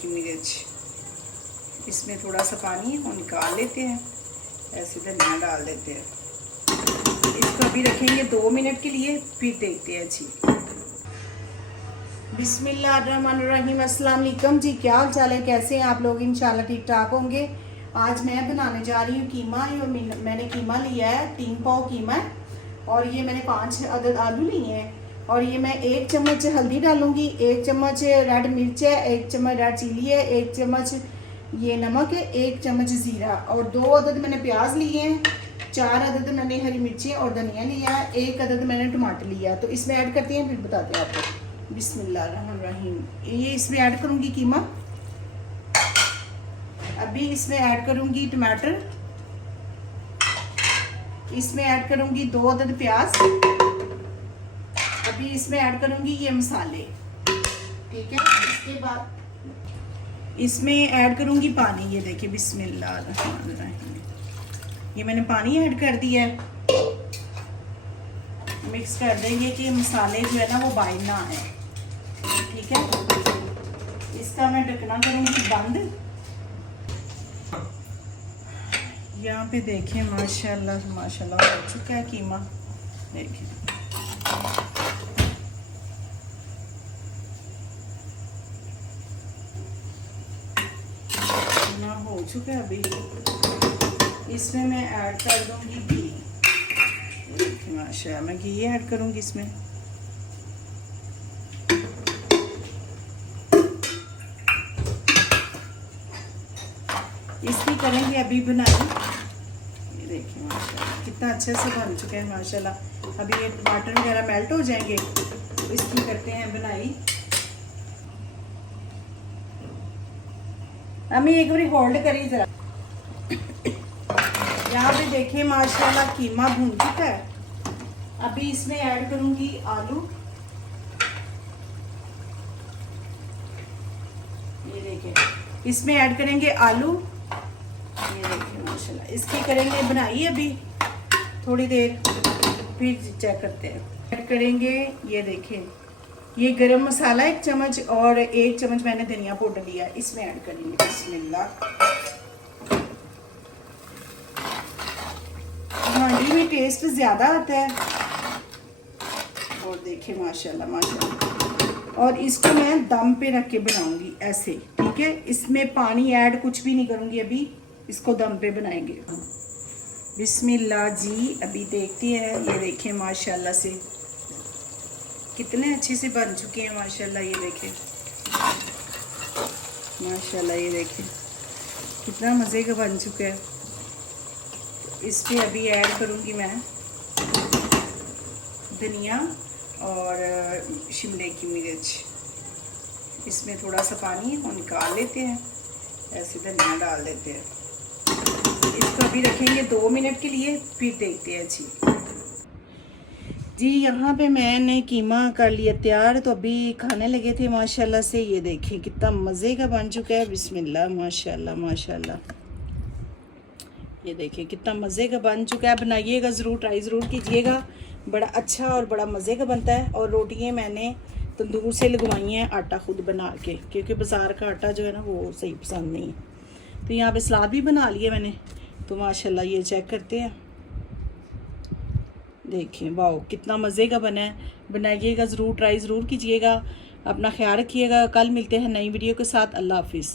की मिर्च, इसमें थोड़ा सा पानी वो निकाल लेते हैं, ऐसे धनिया डाल देते हैं। इसको अभी रखेंगे 2 मिनट के लिए, फिर देखते हैं जी। बिस्मिल्लाहिर्रहमानिर्रहीम, अस्सलाम वालेकुम जी। क्या हाल चाल है, कैसे हैं आप लोग? इंशाल्लाह ठीक ठाक होंगे। आज मैं बनाने जा रही हूँ कीमा। और मैंने कीमा लिया है 3 पाव कीमा है, और ये मैंने 5 अदद आलू लिए हैं। और ये मैं 1 चम्मच हल्दी डालूंगी, 1 चम्मच रेड मिर्च है, 1 चम्मच रेड चिली है, 1 चम्मच ये नमक है, 1 चम्मच ज़ीरा, और 2 अदद मैंने प्याज लिए हैं, 4 अदद मैंने हरी मिर्ची और धनिया लिया है, 1 अदद मैंने टमाटर लिया है। तो इसमें ऐड करते हैं, फिर बताते हैं आपको। बिस्मिल्लाहिर्रहमानिर्रहीम। ये इसमें ऐड करूँगी कीमा। अभी इसमें ऐड करूँगी टमाटर, इसमें ऐड करूँगी 2 अदद प्याज, अभी इसमें ऐड करूँगी ये मसाले, ठीक है। इसके बाद इसमें ऐड करूँगी पानी। ये देखिए बिस्मिल्लाहिर्रहमानिर्रहीम, ये मैंने पानी ऐड कर दिया है। मिक्स कर देंगे कि मसाले जो है ना वो बाइंड ना आए, ठीक है। इसका मैं ढकना करूँगी बंद। यहाँ पे देखें माशाल्लाह माशाल्लाह हो चुका है कीमा, देखिए। कीमा हो चुका है। अभी इसमें मैं ऐड कर दूंगी घी। देखिए माशाल्लाह, मैं घी ऐड करूंगी इसमें। इसकी करेंगे अभी बनाई। ये देखिए माशाल्लाह कितना अच्छे से बन चुके हैं माशाल्लाह। अभी ये टमाटर वगैरह मेल्ट हो जाएंगे, तो इसकी करते हैं बनाई। हमें एक बार होल्ड करिए जरा। यहाँ पे देखिए माशाल्लाह कीमा भून चुका है। अभी इसमें ऐड करूंगी आलू। ये देखिए इसमें ऐड करेंगे आलू। ये देखिए माशाल्लाह, इसकी करेंगे बनाई अभी थोड़ी देर, फिर चेक करते हैं। ऐड करेंगे ये देखिए ये गरम मसाला 1 चम्मच, और 1 चम्मच मैंने धनिया पाउडर लिया, इसमें ऐड करेंगे। बिस्मिल्लाह। हांडी में टेस्ट ज़्यादा आता है। और देखिए माशाल्लाह माशाल्लाह। और इसको मैं दम पे रख के बनाऊंगी ऐसे, ठीक है। इसमें पानी ऐड कुछ भी नहीं करूंगी, अभी इसको दम पे बनाएंगे। बिस्मिल्लाह जी। अभी देखते हैं। ये देखें माशाल्लाह से कितने अच्छे से बन चुके हैं माशाल्लाह। ये देखें माशाल्लाह, ये देखें कितना मज़े का बन चुका है। इस पे अभी ऐड करूँगी मैं धनिया और शिमले की मिर्च। इसमें थोड़ा सा पानी वो निकाल लेते हैं, ऐसे धनिया डाल देते हैं। इसको अभी रखेंगे 2 मिनट के लिए, फिर देखते हैं जी। यहाँ पे मैंने कीमा कर लिया तैयार, तो अभी खाने लगे थे माशाल्लाह से। ये देखें कितना मज़े का बन चुका है। बिस्मिल्लाह माशाल्लाह माशाल्लाह। ये देखिए कितना मज़े का बन चुका है। बनाइएगा ज़रूर, ट्राई ज़रूर कीजिएगा। बड़ा अच्छा और बड़ा मज़े का बनता है। और रोटियाँ मैंने तंदूर से लगवाई हैं आटा खुद बना के, क्योंकि बाज़ार का आटा जो है ना वो सही पसंद नहीं है। तो यहाँ पे सलाद भी बना लिया मैंने। तो माशाल्लाह ये चेक करते हैं। देखिए वाह कितना मज़े का बना है। बनाइएगा ज़रूर, ट्राई ज़रूर कीजिएगा। अपना ख्याल रखिएगा। कल मिलते हैं नई वीडियो के साथ। अल्लाह हाफिज़।